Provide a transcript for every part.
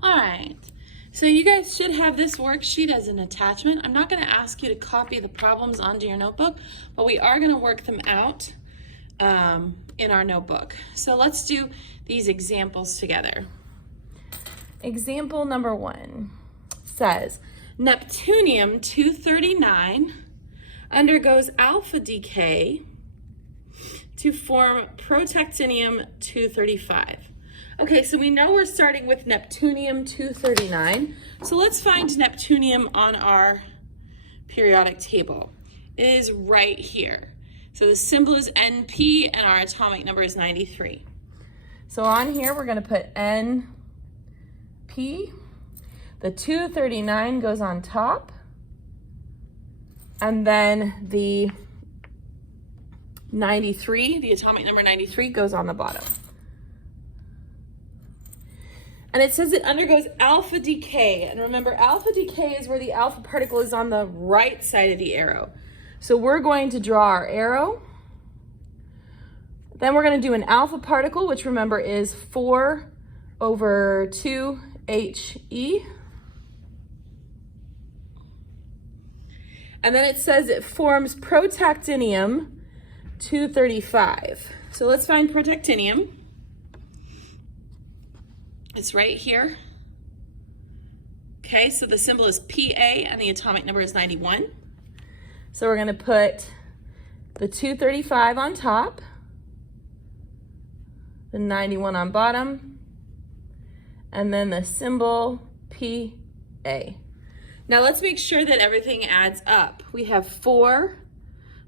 All right, so you guys should have this worksheet as an attachment. I'm not going to ask you to copy the problems onto your notebook, but we are going to work them out in our notebook. So let's do these examples together. Example number 1 says, Neptunium-239 undergoes alpha decay to form protactinium-235. Okay, so we know we're starting with Neptunium-239. So let's find Neptunium on our periodic table. It is right here. So the symbol is NP and our atomic number is 93. So on here we're going to put NP. The 239 goes on top. And then the 93, the atomic number 93, goes on the bottom. And it says it undergoes alpha decay. And remember, alpha decay is where the alpha particle is on the right side of the arrow. So we're going to draw our arrow. Then we're going to do an alpha particle, which remember is 4 over 2 He. And then it says it forms protactinium-235. So let's find protactinium. It's right here. Okay, so the symbol is Pa and the atomic number is 91. So we're going to put the 235 on top, the 91 on bottom, and then the symbol Pa. Now let's make sure that everything adds up. We have 4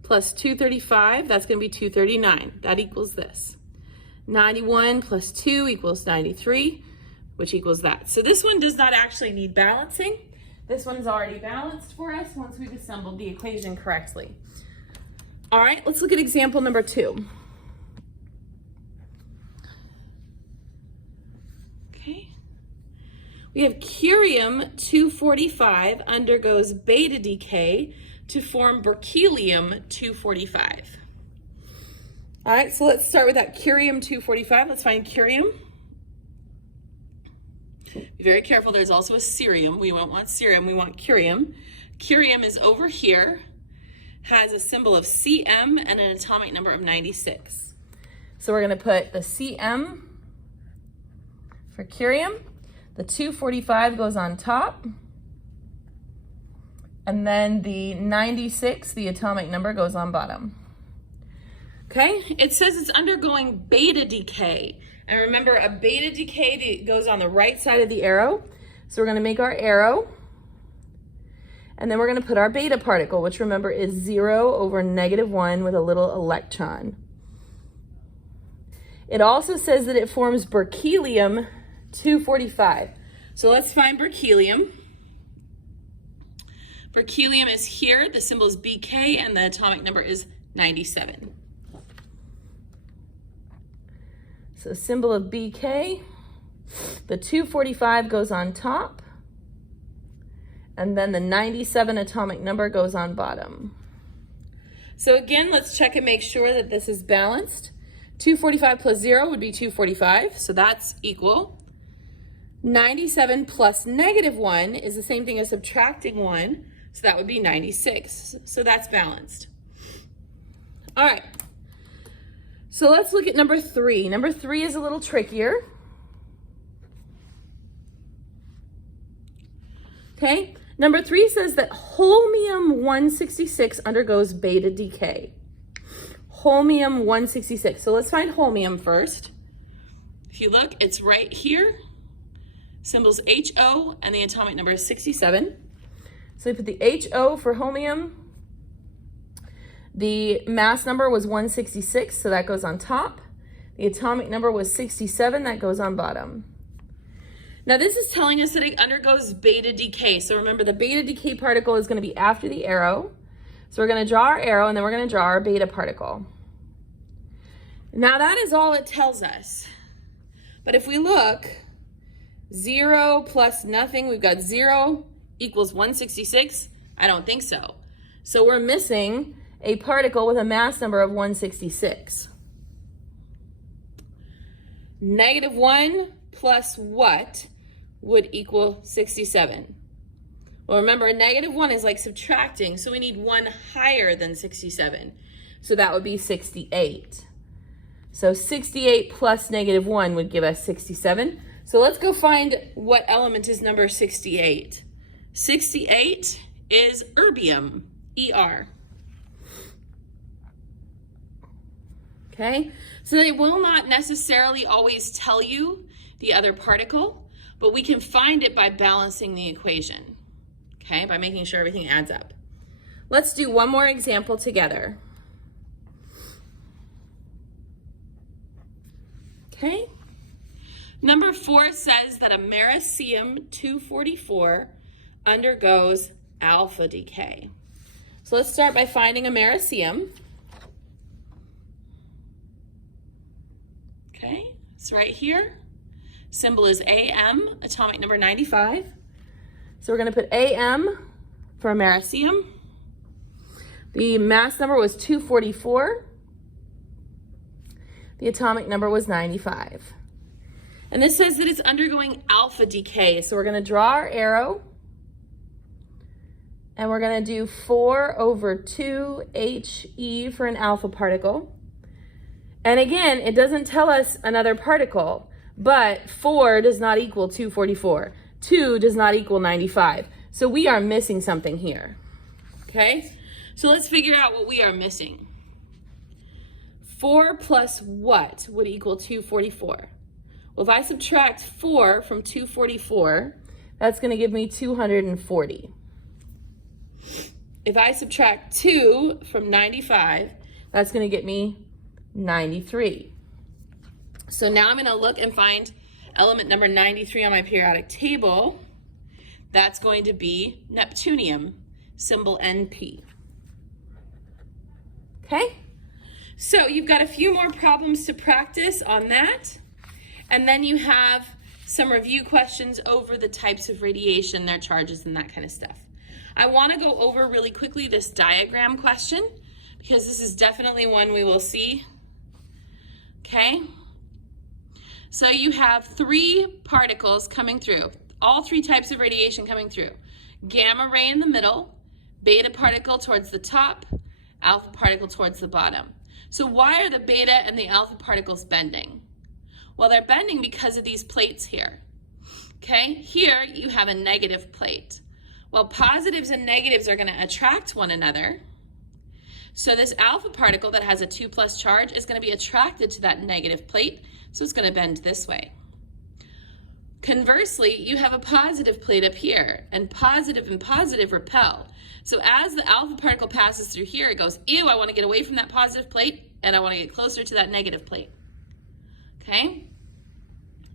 plus 235, that's going to be 239. That equals this. 91 plus 2 equals 93, which equals that. So this one does not actually need balancing. This one is already balanced for us once we've assembled the equation correctly. All right, let's look at example number 2. Okay. We have curium-245 undergoes beta decay to form berkelium-245. All right, so let's start with that curium-245. Let's find curium. Be very careful, there's also a cerium. We won't want cerium, we want curium. Curium is over here, has a symbol of Cm and an atomic number of 96. So we're gonna put the Cm for curium. The 245 goes on top. And then the 96, the atomic number, goes on bottom. Okay, it says it's undergoing beta decay. And remember, a beta decay goes on the right side of the arrow. So we're going to make our arrow. And then we're going to put our beta particle, which remember is 0 over -1 with a little electron. It also says that it forms berkelium-245. So let's find berkelium. Berkelium is here. The symbol is Bk and the atomic number is 97. So symbol of Bk, the 245 goes on top, and then the 97 atomic number goes on bottom. So again, let's check and make sure that this is balanced. 245 plus 0 would be 245, so that's equal. 97 plus -1 is the same thing as subtracting 1, so that would be 96. So that's balanced. All right. So let's look at number 3. Number 3 is a little trickier. Okay, number 3 says that holmium-166 undergoes beta decay. Holmium-166. So let's find holmium first. If you look, it's right here. Symbol's HO and the atomic number is 67. So we put the HO for holmium. The mass number was 166, so that goes on top. The atomic number was 67, that goes on bottom. Now this is telling us that it undergoes beta decay. So remember, the beta decay particle is going to be after the arrow. So we're going to draw our arrow and then we're going to draw our beta particle. Now that is all it tells us. But if we look, 0 plus nothing, we've got 0 equals 166. I don't think so. So we're missing a particle with a mass number of 166. -1 plus what would equal 67? Well, remember, a -1 is like subtracting, so we need one higher than 67. So that would be 68. So 68 plus -1 would give us 67. So let's go find what element is number 68. 68 is erbium, ER. Okay, so they will not necessarily always tell you the other particle, but we can find it by balancing the equation, okay, by making sure everything adds up. Let's do one more example together. Okay, number 4 says that americium-244 undergoes alpha decay. So let's start by finding americium. Okay, it's right here. Symbol is AM, atomic number 95. So we're going to put AM for americium. The mass number was 244. The atomic number was 95. And this says that it's undergoing alpha decay. So we're going to draw our arrow. And we're going to do 4/2 for an alpha particle. And again, it doesn't tell us another particle, but 4 does not equal 244. 2 does not equal 95. So we are missing something here. Okay? So let's figure out what we are missing. 4 plus what would equal 244? Well, if I subtract 4 from 244, that's going to give me 240. If I subtract 2 from 95, that's going to get me 93. So now I'm going to look and find element number 93 on my periodic table. That's going to be neptunium, symbol NP. Okay? So you've got a few more problems to practice on that. And then you have some review questions over the types of radiation, their charges, and that kind of stuff. I want to go over really quickly this diagram question because this is definitely one we will see. Okay? So you have 3 particles coming through, all 3 types of radiation coming through. Gamma ray in the middle, beta particle towards the top, alpha particle towards the bottom. So why are the beta and the alpha particles bending? Well, they're bending because of these plates here. Okay, here you have a negative plate. Well, positives and negatives are going to attract one another. So this alpha particle that has a 2+ charge is going to be attracted to that negative plate, so it's going to bend this way. Conversely, you have a positive plate up here, and positive repel. So as the alpha particle passes through here, it goes, ew, I want to get away from that positive plate, and I want to get closer to that negative plate. Okay?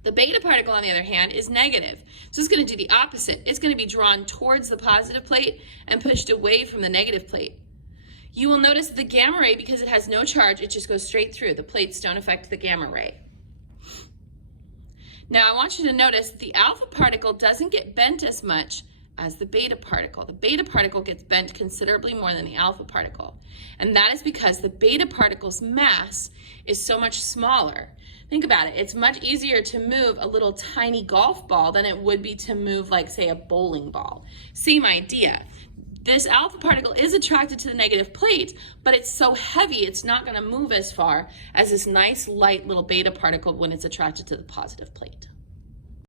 The beta particle, on the other hand, is negative. So it's going to do the opposite. It's going to be drawn towards the positive plate and pushed away from the negative plate. You will notice the gamma ray, because it has no charge, it just goes straight through. The plates don't affect the gamma ray. Now I want you to notice the alpha particle doesn't get bent as much as the beta particle. The beta particle gets bent considerably more than the alpha particle. And that is because the beta particle's mass is so much smaller. Think about it. It's much easier to move a little tiny golf ball than it would be to move, like, say, a bowling ball. Same idea. This alpha particle is attracted to the negative plate, but it's so heavy it's not going to move as far as this nice light little beta particle when it's attracted to the positive plate.